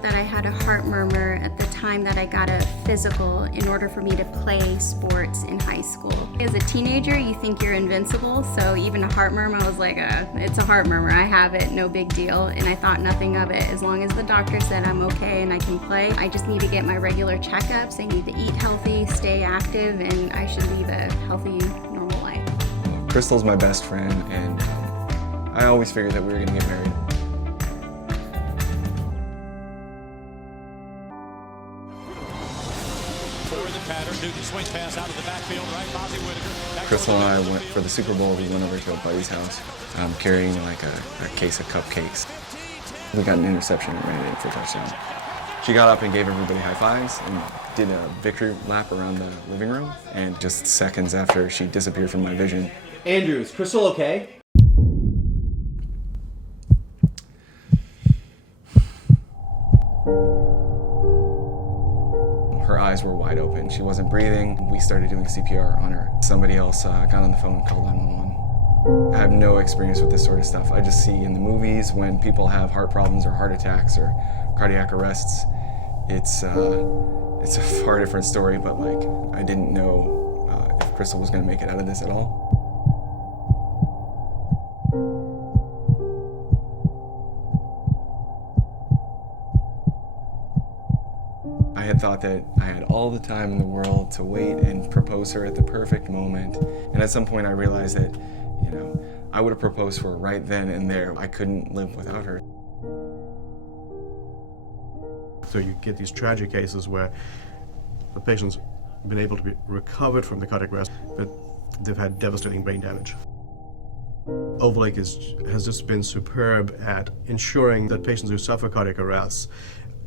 out that I had a heart murmur at the time that I got a physical in order for me to play sports in high school. As a teenager, you think you're invincible, so even a heart murmur, I was like, it's a heart murmur, I have it, no big deal, and I thought nothing of it. As long as the doctor said I'm okay and I can play, I just need to get my regular checkups, I need to eat healthy, stay active, and I should lead a healthy, normal life. Crystal's my best friend, and I always figured that we were going to get married. Crystal and I went for the Super Bowl. We went over to a buddy's house, carrying like a case of cupcakes. We got an interception and ran it in for a touchdown. She got up and gave everybody high fives and did a victory lap around the living room. And just seconds after she disappeared from my vision. Andrew, is Crystal okay? Her eyes were wide open. She wasn't breathing. We started doing CPR on her. Somebody else got on the phone and called 911. I have no experience with this sort of stuff. I just see in the movies when people have heart problems or heart attacks or cardiac arrests. It's a far different story, but like I didn't know if Crystal was going to make it out of this at all. I had thought that I had all the time in the world to wait and propose her at the perfect moment. And at some point I realized that, I would have proposed for her right then and there. I couldn't live without her. So you get these tragic cases where the patient's been able to be recovered from the cardiac arrest, but they've had devastating brain damage. Overlake has just been superb at ensuring that patients who suffer cardiac arrests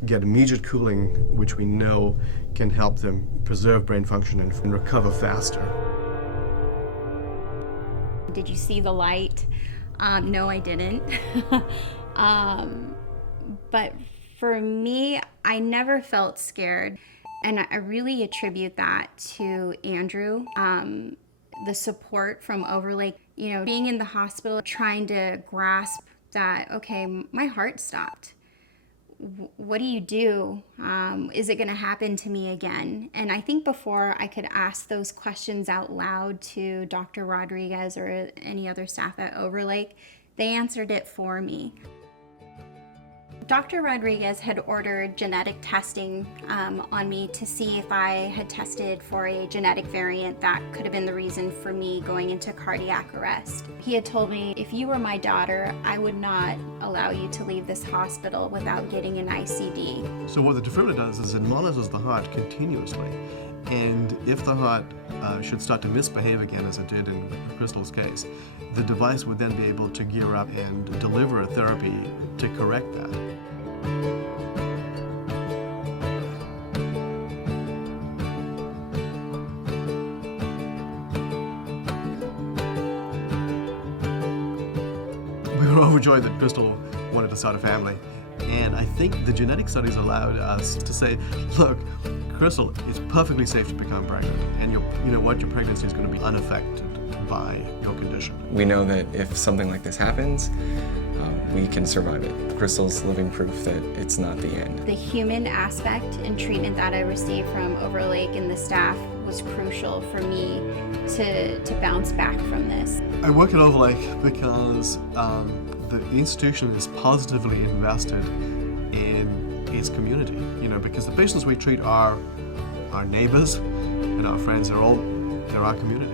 get immediate cooling, which we know can help them preserve brain function and recover faster. Did you see the light? No, I didn't. But for me, I never felt scared. And I really attribute that to Andrew, the support from Overlake. Being in the hospital, trying to grasp that, okay, my heart stopped. What do you do? Is it going to happen to me again? And I think before I could ask those questions out loud to Dr. Rodriguez or any other staff at Overlake, they answered it for me. Dr. Rodriguez had ordered genetic testing on me to see if I had tested for a genetic variant that could have been the reason for me going into cardiac arrest. He had told me, if you were my daughter, I would not allow you to leave this hospital without getting an ICD. So what the defibrillator does is it monitors the heart continuously. And if the heart should start to misbehave again, as it did in Crystal's case, the device would then be able to gear up and deliver a therapy to correct that. We were overjoyed that Crystal wanted to start a family. And I think the genetic studies allowed us to say, look, Crystal, it's perfectly safe to become pregnant, and your pregnancy is going to be unaffected by your condition. We know that if something like this happens, we can survive it. Crystal's living proof that it's not the end. The human aspect and treatment that I received from Overlake and the staff was crucial for me to bounce back from this. I work at Overlake because the institution is positively invested in its community. Because the patients we treat are our neighbors and our friends. They're our community.